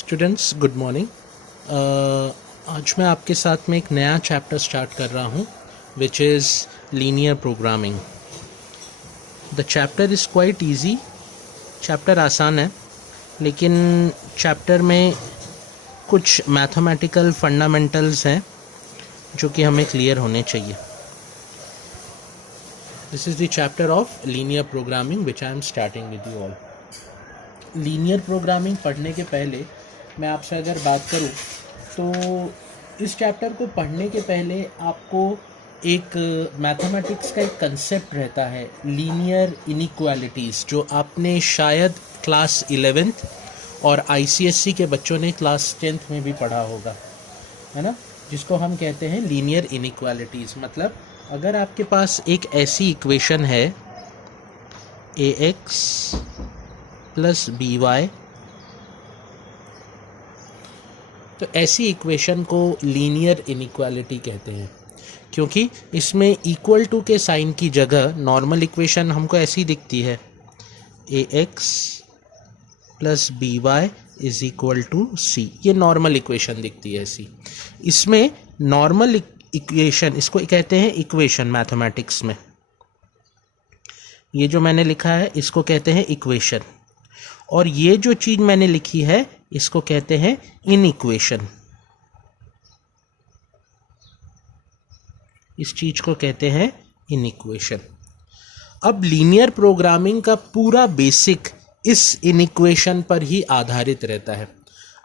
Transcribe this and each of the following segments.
Students good morning. आज मैं आपके साथ में एक नया चैप्टर स्टार्ट कर रहा हूँ which is linear programming. The chapter is quite easy. Chapter आसान है, लेकिन चैप्टर में कुछ मैथमेटिकल फंडामेंटल्स हैं जो कि हमें क्लियर होने चाहिए। This is the chapter of linear programming which I am starting with you all. Linear programming पढ़ने के पहले मैं आपसे अगर बात करूं तो इस चैप्टर को पढ़ने के पहले आपको एक मैथमेटिक्स का एक कंसेप्ट रहता है, लीनियर इनइक्वालिटीज़, जो आपने शायद क्लास 11th और आईसीएससी के बच्चों ने क्लास 10th में भी पढ़ा होगा, है ना, जिसको हम कहते हैं लीनियर इनइक्वालिटीज़। मतलब अगर आपके पास एक ऐसी इक्वेशन है ax प्लस बी वाई, तो ऐसी इक्वेशन को लीनियर इनइक्वालिटी कहते हैं, क्योंकि इसमें इक्वल टू के साइन की जगह नॉर्मल इक्वेशन हमको ऐसी दिखती है, ax plus B Y is equal to C. ये नॉर्मल इक्वेशन दिखती है ऐसी। इसमें नॉर्मल इक्वेशन, इसको कहते हैं इक्वेशन मैथमेटिक्स में। ये जो मैंने लिखा है इसको कहते हैं इक्वेशन, और ये जो चीज़ मैंने लिखी है इसको कहते हैं इनइक्वेशन। इस चीज को कहते हैं इनइक्वेशन। अब लीनियर प्रोग्रामिंग का पूरा बेसिक इस इनइक्वेशन पर ही आधारित रहता है।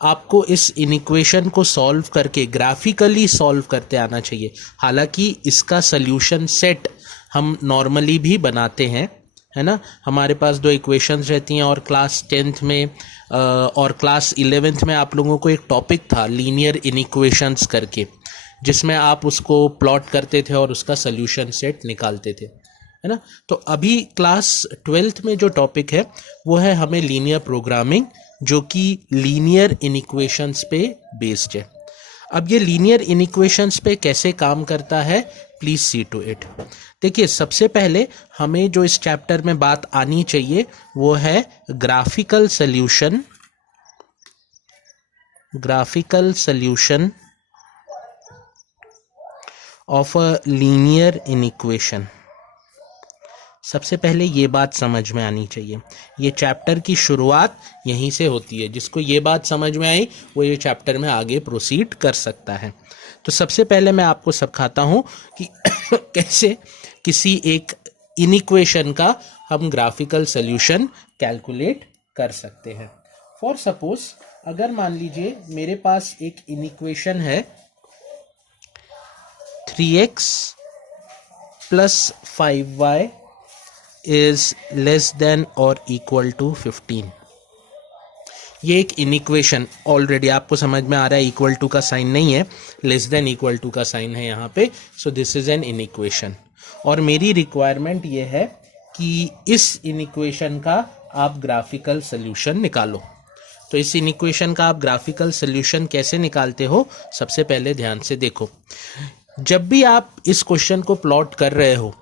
आपको इस इनइक्वेशन को सॉल्व करके ग्राफिकली सॉल्व करते आना चाहिए। हालांकि इसका सल्यूशन सेट हम नॉर्मली भी बनाते हैं, है ना। हमारे पास दो इक्वेशंस रहती हैं, और क्लास 10th में और क्लास 11th में आप लोगों को एक टॉपिक था लीनियर इनइक्वेशंस करके, जिसमें आप उसको प्लॉट करते थे और उसका सल्यूशन सेट निकालते थे, है ना। तो अभी क्लास 12th में जो टॉपिक है वो है हमें लीनियर प्रोग्रामिंग, जो कि लीनियर इनइक्वेशंस पे बेस्ड है। अब ये लीनियर इनइक्वेशंस पे कैसे काम करता है, प्लीज सी टू इट। देखिए, सबसे पहले हमें जो इस चैप्टर में बात आनी चाहिए वो है graphical solution. Graphical solution of a linear inequation. सबसे पहले ये बात समझ में आनी चाहिए। ये चैप्टर की शुरुआत यहीं से होती है। जिसको ये बात समझ में आई वो ये चैप्टर में आगे प्रोसीड कर सकता है। तो सबसे पहले मैं आपको सिखाता हूँ कि कैसे किसी एक इनइक्वेशन का हम ग्राफिकल सॉल्यूशन कैलकुलेट कर सकते हैं। फॉर सपोज, अगर मान लीजिए मेरे पास एक इनइक्वेशन है 3x plus 5y is less than और इक्वल टू 15। ये एक इनइक्वेशन ऑलरेडी आपको समझ में आ रहा है, इक्वल टू का साइन नहीं है, लेस देन इक्वल टू का साइन है यहाँ पे। So this is an inequation, और मेरी रिक्वायरमेंट ये है कि इस इनइक्वेशन का आप ग्राफिकल सॉल्यूशन निकालो। तो इस इनइक्वेशन का आप ग्राफिकल सॉल्यूशन कैसे निकालते हो, सबसे पहले ध्यान से देखो। जब भी आप इस क्वेश्चन को प्लॉट कर रहे हो,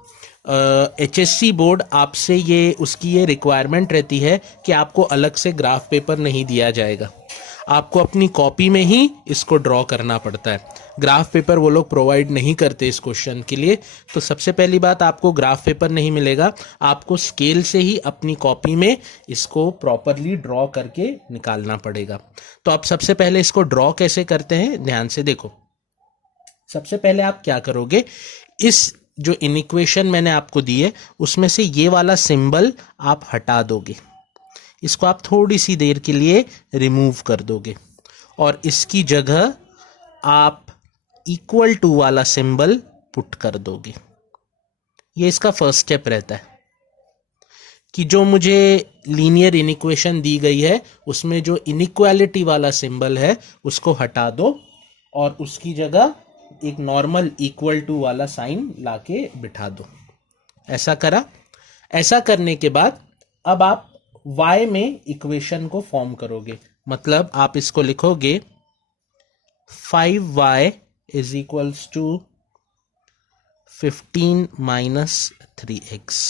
एचएससी बोर्ड आपसे उसकी ये रिक्वायरमेंट रहती है कि आपको अलग से ग्राफ पेपर नहीं दिया जाएगा, आपको अपनी कॉपी में ही इसको ड्रॉ करना पड़ता है। ग्राफ पेपर वो लोग प्रोवाइड नहीं करते इस क्वेश्चन के लिए। तो सबसे पहली बात, आपको ग्राफ पेपर नहीं मिलेगा, आपको स्केल से ही अपनी कॉपी में इसको प्रॉपरली ड्रॉ करके निकालना पड़ेगा। तो आप सबसे पहले इसको ड्रॉ कैसे करते हैं, ध्यान से देखो। सबसे पहले आप क्या करोगे, इस जो इनइक्वेशन मैंने आपको दी है उसमें से ये वाला सिंबल आप हटा दोगे। इसको आप थोड़ी सी देर के लिए रिमूव कर दोगे, और इसकी जगह आप इक्वल टू वाला सिंबल पुट कर दोगे। ये इसका फर्स्ट स्टेप रहता है कि जो मुझे लीनियर इनइक्वेशन दी गई है उसमें जो इनइक्वालिटी वाला सिंबल है उसको हटा दो, और उसकी जगह एक नॉर्मल इक्वल टू वाला साइन लाके बिठा दो। ऐसा करा। ऐसा करने के बाद अब आप y में इक्वेशन को फॉर्म करोगे। मतलब आप इसको लिखोगे 5y is equals to 15 minus 3x,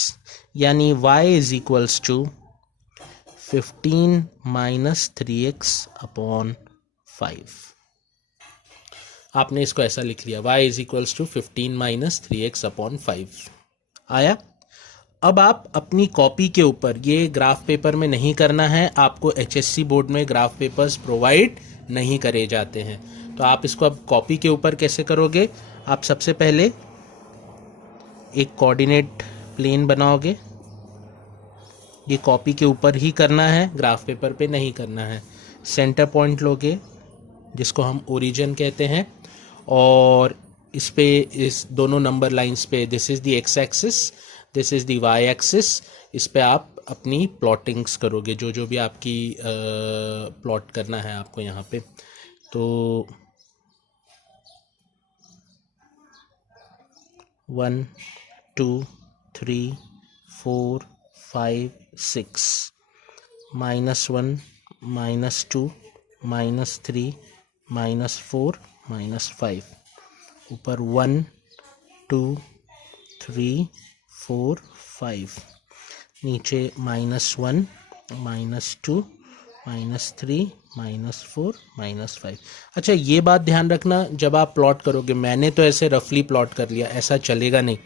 यानी y is equals to 15 minus 3x upon 5। आपने इसको ऐसा लिख लिया, y is equals to 15 minus 3x upon 5 आया। अब आप अपनी कॉपी के ऊपर, ये ग्राफ पेपर में नहीं करना है, आपको HSC बोर्ड में ग्राफ पेपर्स प्रोवाइड नहीं करे जाते हैं, तो आप इसको अब कॉपी के ऊपर कैसे करोगे? आप सबसे पहले एक कोऑर्डिनेट प्लेन बनाओगे, ये कॉपी के ऊपर ही करना है, ग्राफ पेपर पे नहीं करना है। सेंटर पॉइंट लोगे जिसको हम ओरिजिन कहते हैं, और इस पे, इस दोनों नंबर लाइंस पे, this is the X axis, this is the Y axis, इस पे आप अपनी प्लॉटिंग्स करोगे, जो जो भी आपकी प्लॉट करना है आपको यहाँ पे। तो 1 2 3 4 5 6 -1 -2 -3 -4 -5, ऊपर 1 2 3 4 5, नीचे -1 -2 -3 -4 -5। अच्छा, ये बात ध्यान रखना, जब आप प्लॉट करोगे, मैंने तो ऐसे रफली प्लॉट कर लिया, ऐसा चलेगा नहीं।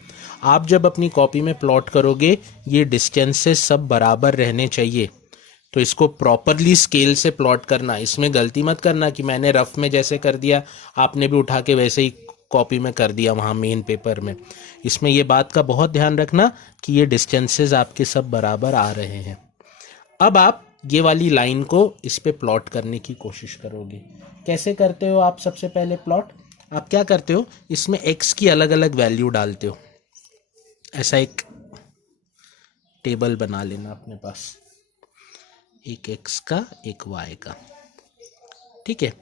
आप जब अपनी कॉपी में प्लॉट करोगे, ये डिस्टेंसेस सब बराबर रहने चाहिए, तो इसको प्रॉपरली स्केल से प्लॉट करना। इसमें गलती मत करना कि मैंने रफ में जैसे कर दिया, आपने भी उठा के वैसे ही कॉपी में कर दिया वहाँ मेन पेपर में। इसमें ये बात का बहुत ध्यान रखना कि ये डिस्टेंसेस आपके सब बराबर आ रहे हैं। अब आप ये वाली लाइन को इस पे प्लॉट करने की कोशिश करोगे। कैसे करते हो आप? सबसे पहले प्लॉट आप क्या करते हो, इसमें x की अलग अलग वैल्यू डालते हो। ऐसा एक टेबल बना लेना अपने पास, एक x का एक y का, ठीक है।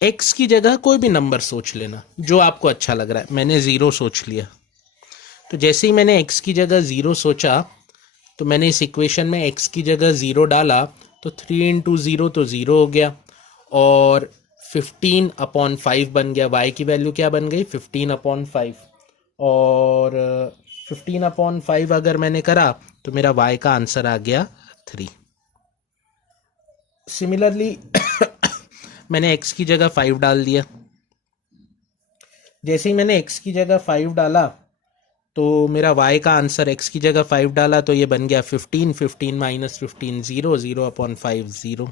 x की जगह कोई भी नंबर सोच लेना जो आपको अच्छा लग रहा है। मैंने 0 सोच लिया, तो जैसे ही मैंने x की जगह 0 सोचा, तो मैंने इस इक्वेशन में x की जगह 0 डाला, तो 3 × 0 तो 0 हो गया, और 15 अपॉन 5 बन गया। y की वैल्यू क्या बन गई? 15 अपॉन 5, और 15 अपॉन 5 अगर मैंने करा तो मेरा y का आंसर आ गया 3। सिमिलरली मैंने x की जगह 5 डाल दिया। जैसे ही मैंने x की जगह 5 डाला, तो मेरा y का आंसर, x की जगह 5 डाला तो ये बन गया 15, 15 माइनस 15 0, 0 अपॉन 5 0,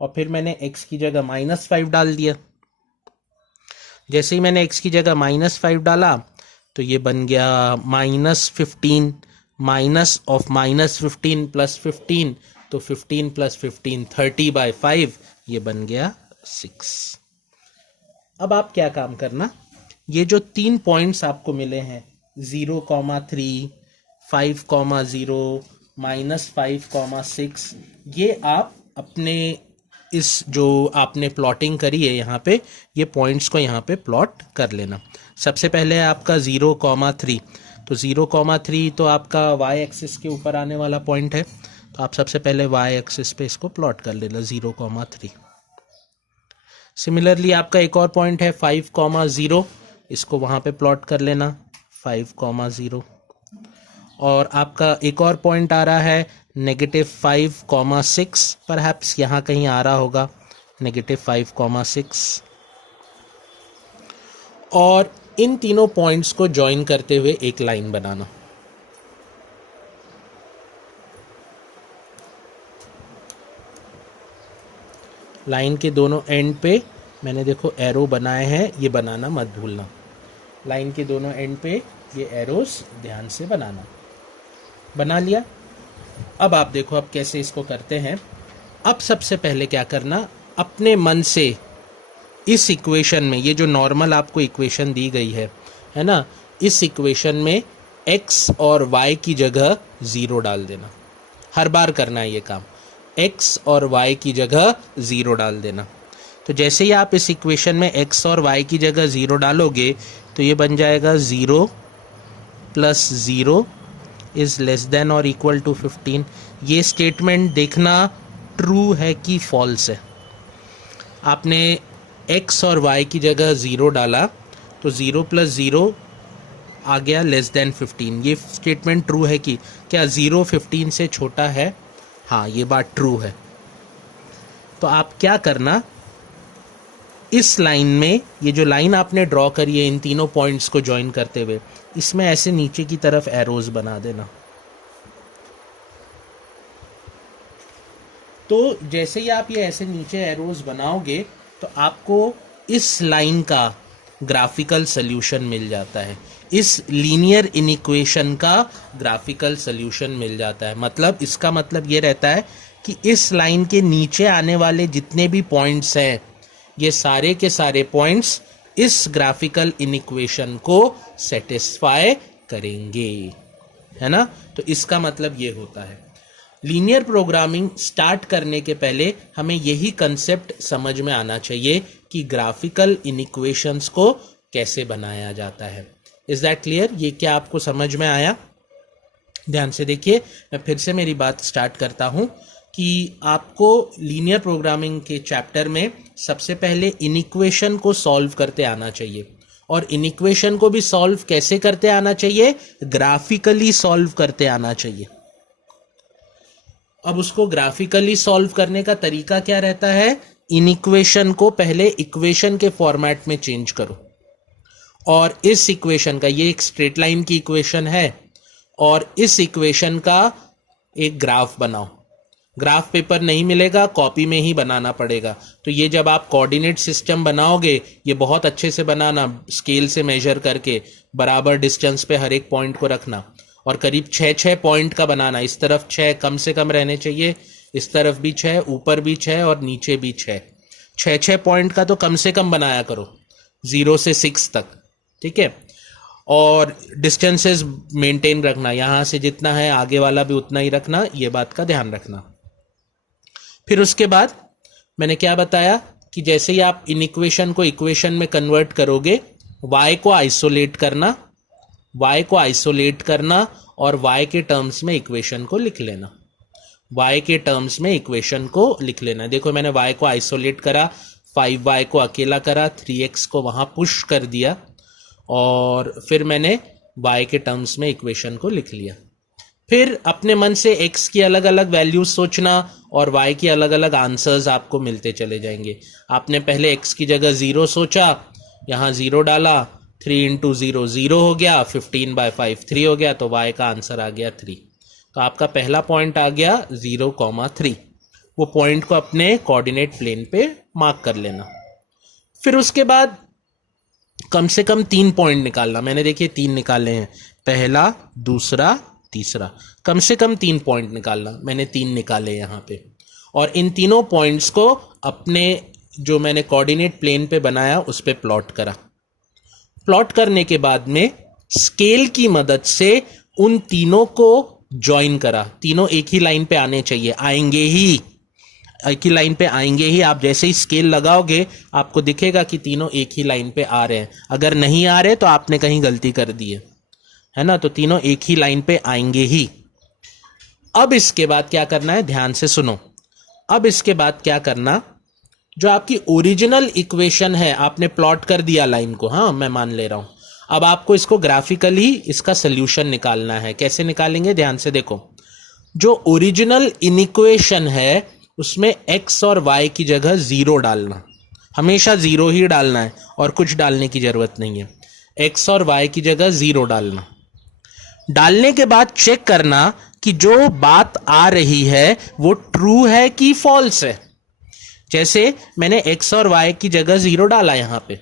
और फिर मैंने x की जगह -5 डाल दिया। जैसे ही मैंने x की जगह -5 डाला, तो ये बन गया -15 माइनस ऑफ -15 प्लस 15, तो 15 प्लस 15 30/5, ये बन गया 6। अब आप क्या काम करना, ये जो 3 पॉइंट्स आपको मिले हैं 0,3, 5,0, -5,6, ये आप अपने इस जो आपने प्लॉटिंग करी है यहाँ पे, ये पॉइंट्स को यहाँ पे प्लॉट कर लेना। सबसे पहले है आपका 0,3, तो 0,3 तो आपका y एक्सिस के ऊपर आने वाला पॉइंट है, तो आप सबसे पहले y एक्सिस पे इसको प्लॉट कर लेना 0,3। सिमिलरली आपका एक और पॉइंट है 5,0, इसको वहाँ पे प्लॉट कर लेना 5,0, और आपका एक और पॉइंट आ रहा है -5,6, परहैप्स यहाँ कहीं आ रहा होगा -5,6, और इन तीनों पॉइंट्स को ज्वाइन करते हुए एक लाइन बनाना। लाइन के दोनों एंड पे मैंने देखो एरो बनाए हैं, ये बनाना मत भूलना। लाइन के दोनों एंड पे ये एरोस ध्यान से बनाना। बना लिया। अब आप देखो अब कैसे इसको करते हैं। अब सबसे पहले क्या करना, अपने मन से इस इक्वेशन में, ये जो नॉर्मल आपको इक्वेशन दी गई है ना, इस इक्वेशन में x और y की जगह 0 डाल देना। हर बार करना है ये काम, x और y की जगह 0 डाल देना। तो जैसे ही आप इस इक्वेशन में x और y की जगह 0 डालोगे, तो ये बन जाएगा 0 + 0 इज़ लेस देन और इक्वल टू 15। ये स्टेटमेंट देखना ट्रू है कि फॉल्स है। आपने x और y की जगह 0 डाला, तो 0 + 0 आ गया लेस देन 15। ये स्टेटमेंट ट्रू है कि क्या 0 15 से छोटा है? हाँ ये बात ट्रू है। तो आप क्या करना, इस लाइन में, ये जो लाइन आपने ड्रॉ करी है इन तीनों पॉइंट्स को ज्वाइन करते हुए, इसमें ऐसे नीचे की तरफ एरोज बना देना। तो जैसे ही आप ये ऐसे नीचे एरोज बनाओगे तो आपको इस लाइन का ग्राफिकल सॉल्यूशन मिल जाता है, इस लीनियर इनइक्वेशन का ग्राफिकल सॉल्यूशन मिल जाता है। मतलब इसका मतलब ये रहता है कि इस लाइन के नीचे आने वाले जितने भी पॉइंट्स हैं, ये सारे के सारे पॉइंट्स इस ग्राफिकल इनइक्वेशन को सेटिस्फाई करेंगे, है ना। तो इसका मतलब ये होता है। लीनियर प्रोग्रामिंग स्टार्ट करने के पहले हमें यही कंसेप्ट समझ में आना चाहिए कि ग्राफिकल इनइक्वेशंस को कैसे बनाया जाता है। Is that clear? ये क्या आपको समझ में आया? ध्यान से देखिए, मैं फिर से मेरी बात स्टार्ट करता हूं कि आपको लीनियर प्रोग्रामिंग के चैप्टर में सबसे पहले इनइक्वेशन को सॉल्व करते आना चाहिए। और इनइक्वेशन को भी सॉल्व कैसे करते आना चाहिए? ग्राफिकली सॉल्व करते आना चाहिए। अब उसको ग्राफिकली सॉल्व करने का तरीका क्या रहता है? इनइक्वेशन को पहले इक्वेशन के फॉर्मेट में चेंज करो, और इस इक्वेशन का, ये एक स्ट्रेट लाइन की इक्वेशन है, और इस इक्वेशन का एक ग्राफ बनाओ। ग्राफ पेपर नहीं मिलेगा, कॉपी में ही बनाना पड़ेगा। तो ये जब आप कोऑर्डिनेट सिस्टम बनाओगे, ये बहुत अच्छे से बनाना, स्केल से मेजर करके बराबर डिस्टेंस पे हर एक पॉइंट को रखना, और करीब 6 पॉइंट का बनाना। इस तरफ 6 कम से कम रहने चाहिए, इस तरफ भी 6, ऊपर भी 6 और नीचे भी 6 पॉइंट का तो कम से कम बनाया करो, 0 से 6 तक, ठीक है। और डिस्टेंसेस मेंटेन रखना, यहां से जितना है आगे वाला भी उतना ही रखना, ये बात का ध्यान रखना। फिर उसके बाद मैंने क्या बताया कि जैसे ही आप इनइक्वेशन को इक्वेशन में कन्वर्ट करोगे, y को आइसोलेट करना, और y के टर्म्स में इक्वेशन को लिख लेना, देखो मैंने y को आइसोलेट करा, 5y को अकेला करा, 3x को वहां पुश कर दिया, और फिर मैंने y के टर्म्स में इक्वेशन को लिख लिया। फिर अपने मन से x की अलग अलग वैल्यूज सोचना और y की अलग अलग आंसर्स आपको मिलते चले जाएंगे। आपने पहले x की जगह 0 सोचा, यहां 0 डाला, 3 इंटू 0 0 हो गया, 15/5 3 हो गया, तो y का आंसर आ गया 3। तो आपका पहला पॉइंट आ गया 0,3। वो पॉइंट को अपने कोऑर्डिनेट प्लेन पे मार्क कर लेना। फिर उसके बाद कम से कम 3 पॉइंट निकालना। मैंने देखिए 3 निकाले हैं, पहला, दूसरा, तीसरा। कम से कम 3 पॉइंट निकालना, मैंने 3 निकाले यहां पे। और इन तीनों पॉइंट्स को अपने जो मैंने कोऑर्डिनेट प्लेन पे बनाया उस पे प्लॉट करा। प्लॉट करने के बाद में स्केल की मदद से उन तीनों को ज्वाइन करा। तीनों एक ही लाइन पे आने चाहिए, एक ही लाइन पे आएंगे ही। आप जैसे ही स्केल लगाओगे आपको दिखेगा कि तीनों एक ही लाइन पे आ रहे हैं। अगर नहीं आ रहे तो आपने कहीं गलती कर दी है ना। तो तीनों एक ही लाइन पे आएंगे ही। अब इसके बाद क्या करना है, ध्यान से सुनो। अब इसके बाद क्या करना, जो आपकी ओरिजिनल इक्वेशन है आपने प्लॉट कर दिया लाइन को, हाँ मैं मान ले रहा हूं। अब आपको इसको ग्राफिकली इसका सॉल्यूशन निकालना है। कैसे निकालेंगे, ध्यान से देखो। जो ओरिजिनल इनइक्वेशन है उसमें x और y की जगह 0 डालना, हमेशा 0 ही डालना है और कुछ डालने की जरूरत नहीं है। x और y की जगह 0 डालना। डालने के बाद चेक करना कि जो बात आ रही है वो ट्रू है कि फॉल्स है। जैसे मैंने x और y की जगह 0 डाला यहां पे,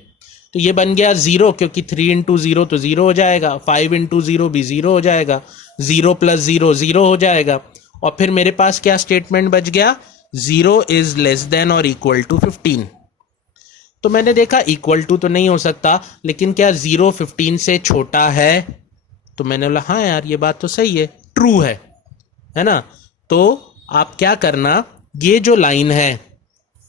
तो ये बन गया 0, क्योंकि 3 इंटू 0 तो 0 हो जाएगा, 5 इंटू 0 भी 0 हो जाएगा, 0 प्लस 0 0 हो जाएगा। और फिर मेरे पास क्या स्टेटमेंट बच गया, 0 इज लेस देन और इक्वल टू 15। तो मैंने देखा इक्वल टू तो नहीं हो सकता, लेकिन क्या 0 15 से छोटा है? तो मैंने बोला हाँ यार ये बात तो सही है, ट्रू है ना। तो आप क्या करना, ये जो लाइन है,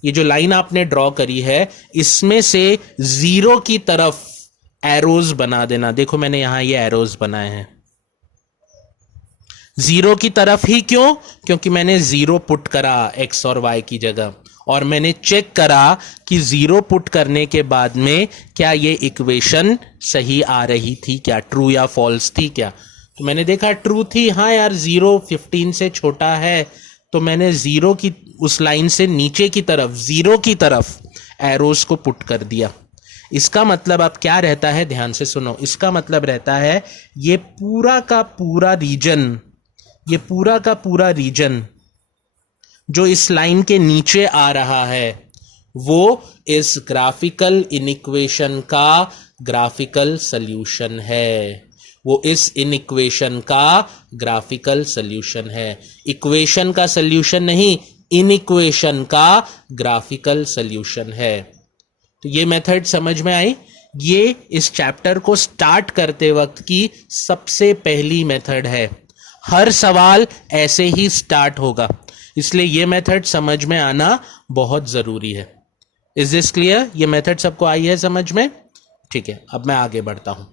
ये जो लाइन आपने ड्रॉ करी है, इसमें से 0 की तरफ एरोज बना देना। देखो मैंने यहां ये एरोज बनाए हैं 0 की तरफ ही। क्यों? क्योंकि मैंने 0 पुट करा x और y की जगह, और मैंने चेक करा कि 0 पुट करने के बाद में क्या ये इक्वेशन सही आ रही थी, क्या ट्रू या फॉल्स थी क्या। तो मैंने देखा ट्रू थी, हाँ यार 0 15 से छोटा है, तो मैंने जीरो की उस लाइन से नीचे की तरफ जीरो की तरफ एरोस को पुट कर दिया। इसका मतलब अब क्या रहता है, ध्यान से सुनो, इसका मतलब रहता है ये पूरा का पूरा रीजन, ये पूरा का पूरा रीजन जो इस लाइन के नीचे आ रहा है वो इस ग्राफिकल इनइक्वेशन का ग्राफिकल सॉल्यूशन है, वो इस इनइक्वेशन का ग्राफिकल सॉल्यूशन है। इक्वेशन का सॉल्यूशन नहीं, इनइक्वेशन का ग्राफिकल सॉल्यूशन है। तो ये मेथड समझ में आई। ये इस चैप्टर को स्टार्ट करते वक्त की सबसे पहली मेथड है। हर सवाल ऐसे ही स्टार्ट होगा, इसलिए ये मेथड समझ में आना बहुत जरूरी है। Is this clear? ये मेथड सबको आई है समझ में? ठीक है, अब मैं आगे बढ़ता हूं।